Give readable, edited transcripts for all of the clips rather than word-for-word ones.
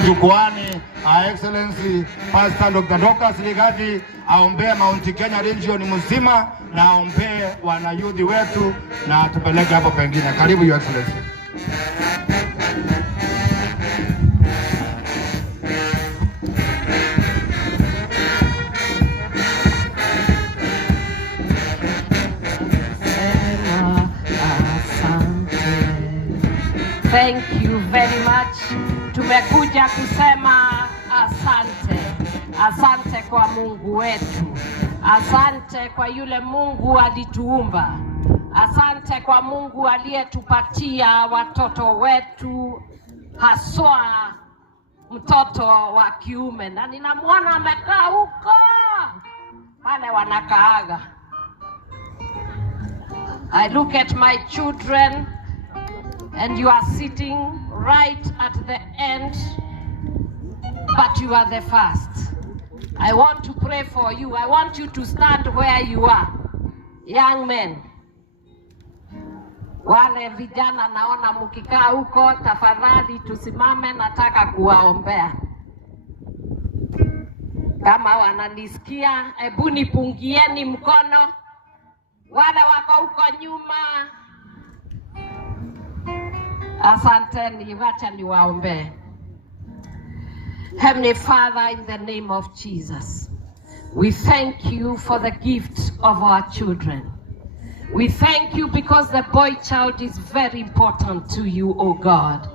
Jukwani, Excellency Pastor Dr. Dorcas Rigathi aombee Mount Kenya region mzima na aombee wana youth wetu na tupeleke hapo pengine. Karibu Your Excellency. Thank you very much. Tumekuja kusema asante. Asante kwa Mungu wetu. Asante kwa yule Mungu alituumba. Asante kwa Mungu aliyetupatia watoto wetu, haswa mtoto wa kiume. Na ninamwona amekaa huko pale wanakaaga. I look at my children and you are sitting right at the end, but you are the first. I want to pray for you. I want you to stand where you are. Young men, wale vijana naona mkikaa huko, tafadhali tusimame, nataka kuwaombea. Kama wananisikia, hebu nipungieni mkono. Wale wako huko nyuma, asanteni, wacha niwaombee. Heavenly Father, in the name of Jesus, we thank you for the gift of our children. We thank you because the boy child is very important to you, O God.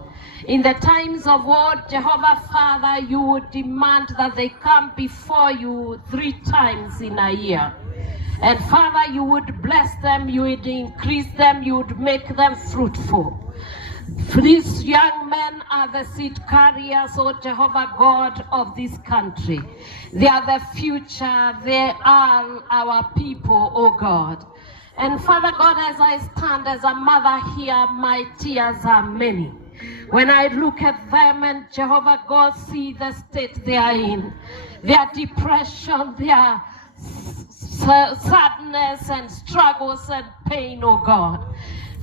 In the times of war, Jehovah Father, you would demand that they come before you 3 times in a year. And Father, you would bless them, you would increase them, you would make them fruitful. These young men are the seed carriers, O Jehovah God, of this country. They are the future. They are our people, O God. And Father God, as I stand as a mother here, my tears are many. When I look at them and Jehovah God, see the state they are in, their depression, their sadness and struggles and pain, O God.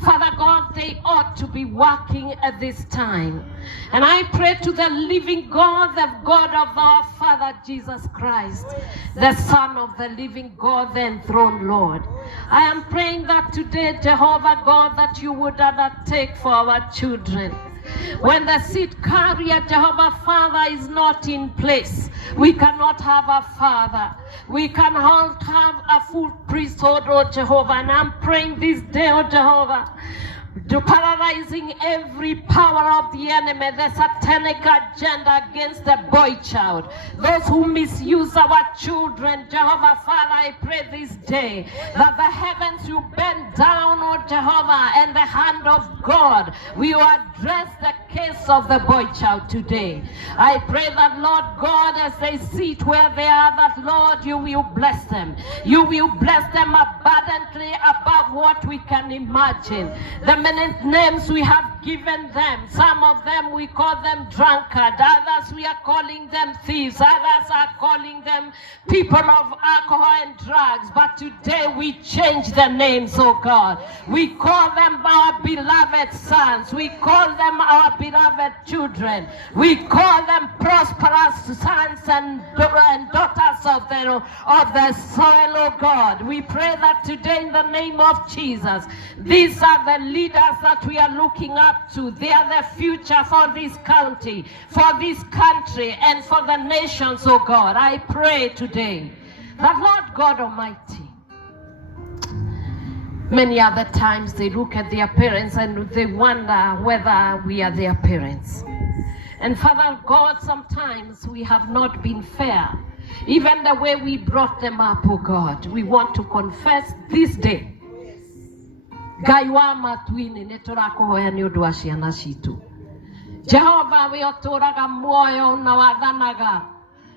Father God, they ought to be working at this time. And I pray to the living God, the God of our Father Jesus Christ, the Son of the living God, the enthroned Lord. I am praying that today, Jehovah God, that you would undertake for our children. When the seed carrier, Jehovah Father, is not in place, we cannot have a father. We cannot have a full priesthood, oh Jehovah. And I'm praying this day, oh Jehovah, to paralyzing every power of the enemy, the satanic agenda against the boy child, those who misuse our children. Jehovah Father, I pray this day that the heavens you bend down, oh Jehovah, and the hand of God will address the case of the boy child today. I pray that, Lord God, as they sit where they are, that Lord, you will bless them. You will bless them abundantly above what we can imagine. The many names we have given them, some of them we call them drunkard, others we are calling them thieves, others are calling them people of alcohol and drugs. But today we change the names, oh God. We call them our beloved sons. We call them our beloved children. We call them prosperous sons and daughters of the soil, oh God. We pray that today in the name of Jesus, these are the leaders that we are looking up to. They are the future for this county, for this country, and for the nations, oh God. I pray today that, Lord God Almighty, many other times they look at their parents and they wonder whether we are their parents. And Father God, sometimes we have not been fair. Even the way we brought them up, oh God, we want to confess this day. Ngai wa matuini niturakuhoya ni undu wa ciana citu. Jehova we oturaga muoyo na wathanaga.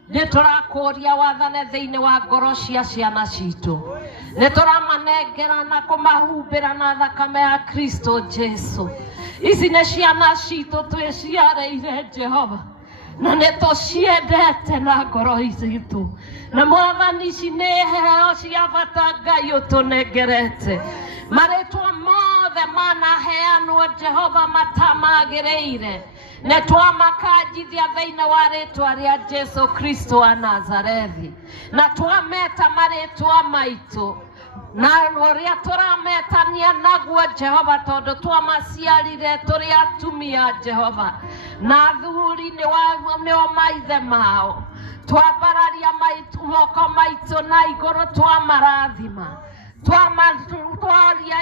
Niturakuria wathane thiini wa ngoro cia ciana citu. Nituramanengera na kumahumbira na thakame ya Kristo Jesu. Ici ni ciana citu twiciareire Jehova. Na nituciendete na ngoro citu. Na mwathani ici ni heo cia bata Ngai utunengerete. Maretwa mothe mothe manaheanwo Jehova matamagĩrĩire nĩ twamakajithia thĩinĩ wa rĩtwa rĩa Jesu Kristo wa Nazarethi, na twameta marĩtwa maitũ na ũrĩa tũrametania naguo Jehova, tondũ twamaciarire tũrĩ atumia Jehova, na athuri nĩo maithe mao. Twambararia moko maitũ na igũrũ twamarathima, twaria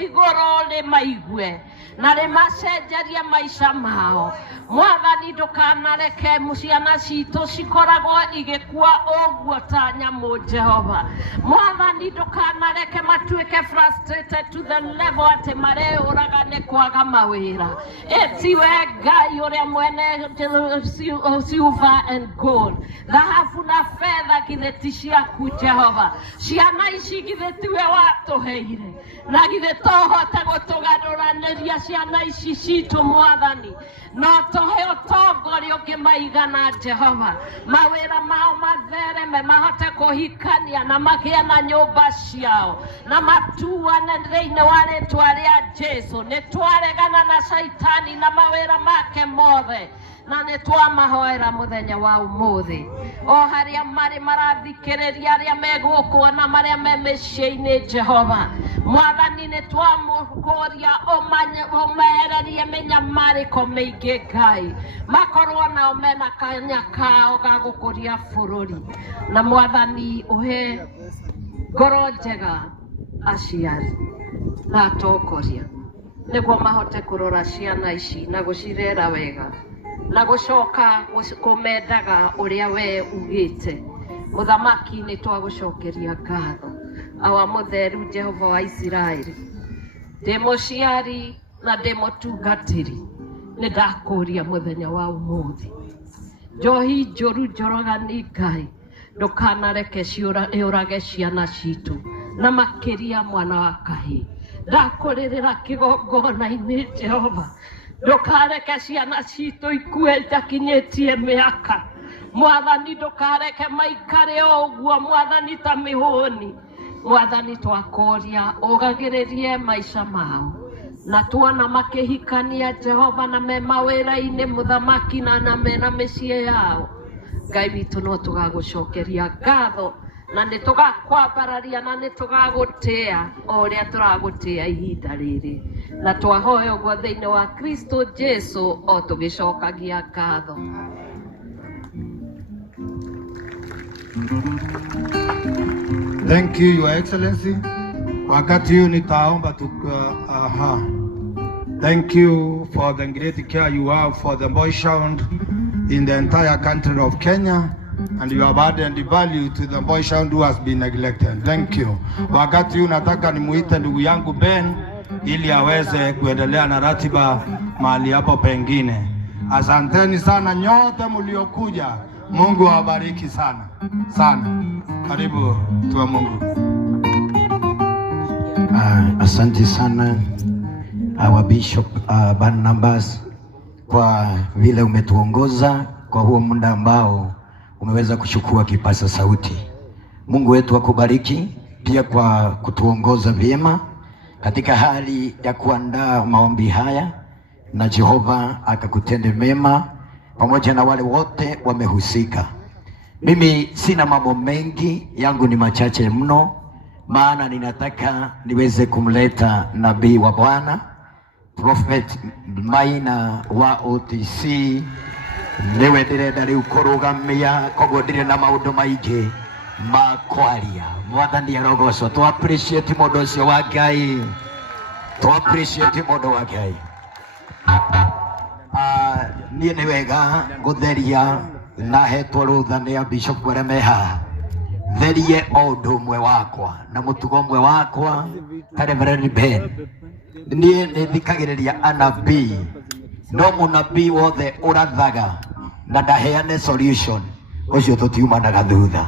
igũrũ rĩmaigue na rĩmacenjerie maica mao. Mwathani ndũkanareke ciana citũ cikoragwo igĩkua ũguo ta nyamũ Jehova. Mwathani ndũkanareke matuĩke frustrated to the level atĩ mareũraga nĩ kwaga mawĩra. Ĩtiwe Ngai ũrĩa mwene silver and gold, dhahabu na fedha githĩ ti ciaku Jehova. Ciana ici githĩ tiwe watũheire, na githĩ tohote gũtũgarũranĩria ciana ici citũ Mwathani, no tũhe ũtongoria ũngĩmaigana Jehova. Mawĩra mao mathereme, mahote kũhikania na magĩe na nyũmba ciao, na matuane thĩinĩ wa rĩtwa rĩa Jesu. Nĩ twaregana na Shaitani na mawĩra make mothe, na nĩ twamahoera mũthenya wa ũmũthĩ. O harĩa marĩ marathikĩrĩria, arĩa megũkũ na marĩa me mĩciĩ-inĩ Jehova, Mwathani nĩ twamũkũria ũmehererie mĩnyamarĩko mĩingĩ Ngai, makorwo nao mena kanya kao ga gũkũria bũrũri. Na Mwathani ũhe ngoro njega aciari na atongoria, nĩguo mahote kũrora ciana ici na gũcirera wega na gũcoka kũmendaga ũrĩa we ugĩte. Mũthamaki nĩ twagũcokeria ngatho, awa mũtheru Jehova wa Isiraeli. Ndĩ mũciari na ndĩ mũtungatĩri, nĩ ndakũria mũthenya wa ũmũthĩ. Njohi njũru njoragani Ngai ndũkanareke ciũrage ciana citũ, na makĩria mwana wa kahĩĩ. Ndakũrĩrĩra kĩgongona-inĩ Jehova, ndũkareke ciana citũ ikue itakinyĩtie mĩaka. Mwathani ndũkareke maikare ũguo Mwathani ta mĩhũni. Mwathani twakũria ũgagĩrĩrie maica mao, na tuona makĩhikania Jehova na me mawĩra-inĩ Mũthamaki na mena mĩciĩ yao. Ngai witũ no tũgagũcokeria ngatho, na nĩ tũgakwambararia na nĩ tũgagũtĩa o ũrĩa tũragũtĩa ihinda rĩrĩ, na twahoya ũguo thĩinĩ wa Kristo Jesu o tũgĩcokagia ngatho. Thank you, Your Excellency. Wakati huu nitaomba thank you for the great care you have for the boy child in the entire country of Kenya, and you have added the value to the boy child who has been neglected. Thank you. Wakati huu nataka nimuite ndugu yangu Ben ili aweze kuendelea na ratiba mahali hapo pengine. Asanteni sana nyote mliokuja. Mungu awabariki sana sana. Karibu tuwa Mungu. Asante sana our Bishop Barnabas kwa vile umetuongoza kwa huo muda ambao umeweza kuchukua kipaza sauti. Mungu wetu akubariki pia kwa kutuongoza vyema katika hali ya kuandaa maombi haya, na Jehova akakutende mema pamoja na wale wote wamehusika. Mimi sina mambo mengi, yangu ni machache mno, maana ninataka niweze kumleta nabii wa Bwana Prophet Maina wa OTC. Niwe ndirenda riu kurugamia, koguo ndire na maundu maingi ma kwaria. Mwathani arogocwo. To appreciate mundu ucio wa Ngai, to appreciate mundu wa Ngai. Niĩ nĩ wega gũtheria na hetwo rũtha nĩ a Bishop arĩa me haha, therie o ũndũ ũmwe wakwa na mũtugo ũmwe wakwa ta Reverend Ben. Niĩ nĩ thikagĩrĩria anabii, no mũnabii wothe ũrathaga na ndaheane solution, ũcio tũtiumanaga thutha.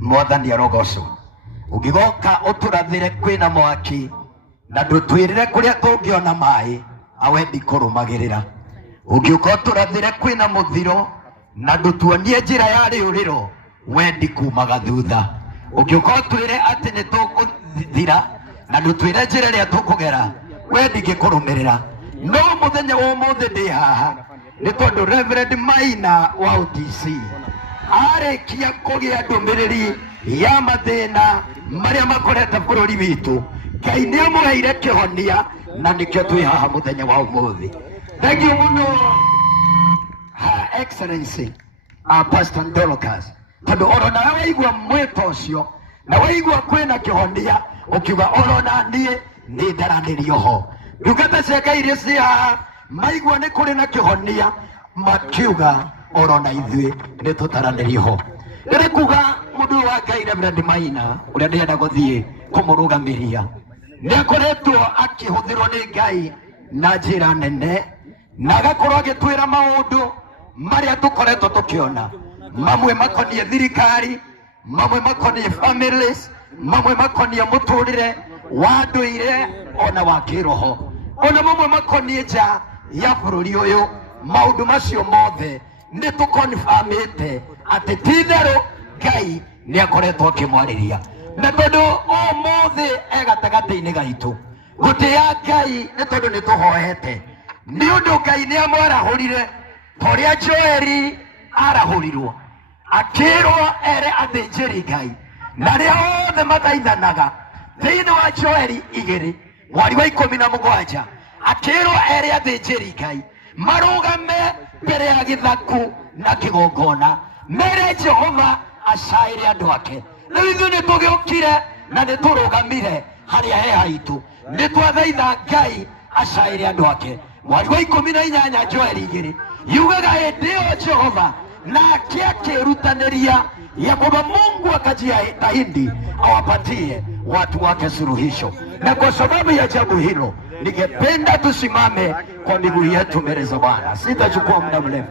Mwathani arogocwo. Ũngĩgoka ũtũrathĩre kwĩna mwaki na ndũtwĩrĩre kũrĩa tũngĩona maĩ, awendi kũrũmagĩrĩra. Ũngĩũka ũtũrathĩre kwĩna mũthiro na ndũtuonie njĩra ya rĩũrĩro, wendi kumaga thutha. Ũngĩũka ũtwĩre atĩ nĩ tũkũthira na ndũtwĩre njĩra ĩrĩa tũkũgera, we ndingĩkũrũmĩrĩra. No mũthenya wa ũmũthĩ ndĩ haha nĩ tondũ Reverend Maina wa OTC arĩkia kũgĩa ndũmĩrĩri ya mathĩna marĩa makorete bũrũri witũ. Ngai nĩ amũheire kĩhonia na nĩkĩo twĩ haha mũthenya wa ũmũthĩ. Thank you mũno Her Excellency Pastor Dorcas, tondũ oro nawe waigua mwĩto ũcio na waigua kwĩna kĩhonia ũkiuga oro na niĩ nĩ ndaranĩrio ho. Ndungata cia Ngai iria ciĩ haha maigua nĩ kũrĩ na kĩhonia makiuga oro na ithuĩ nĩ tũtaranĩrio ho. Nĩ kuga mũndũ wa Ngai Reverend Maina ũrĩa ndĩrenda gũthiĩ kũmũrũgamĩria nĩ akoretwo akĩhũthĩrwo nĩ Ngai na njĩra nene na agakorwo agĩtwĩra maũndũ marĩa tũkoretwo tũkĩona, mamwe makoniĩ thirikari, mamwe makoniĩ families, mamwe makoniĩ mũtũrĩre wa ndũire ona wa kĩroho, ona mamwe makoniĩ nja ya bũrũri ũyũ. Maũndũ macio mothe nĩ tũkonfamĩte atĩ ti-itherũ Ngai nĩ akoretwo akĩmwarĩria, na tondũ ũmũthĩ gatagatĩ-inĩ gaitũ gũtĩĩa Ngai nĩ tondũ nĩ tũhoete, nĩ ũndũ Ngai nĩ amwarahũrire torĩa Joeli arahũrirwo akĩrwo ere athĩnjĩri Ngai na rĩa othe mathaithanaga thĩinĩ wa Joeli 2 mweri wa 17 akĩrwo ere athĩnjĩri Ngai marũgame mbere ya gĩthaku na kĩgongona mere Jehova acaĩre andũ ake. Rĩu ithuĩ nĩ tũgĩũkire na nĩ tũrũgamire harĩa he haitũ, nĩ twathaitha Ngai acaĩre andũ ake. Mweri wa 18 Joeli 2 yugaga hĩndĩ ĩyo Jehova nake akĩrutanĩria ya kwamba Mungu akajitahidi awapatie watu wake suluhisho. Na kwa sababu ya jambo hilo ningependa tusimame kwa miguu yetu mbele za Bwana. Sitachukua muda mrefu.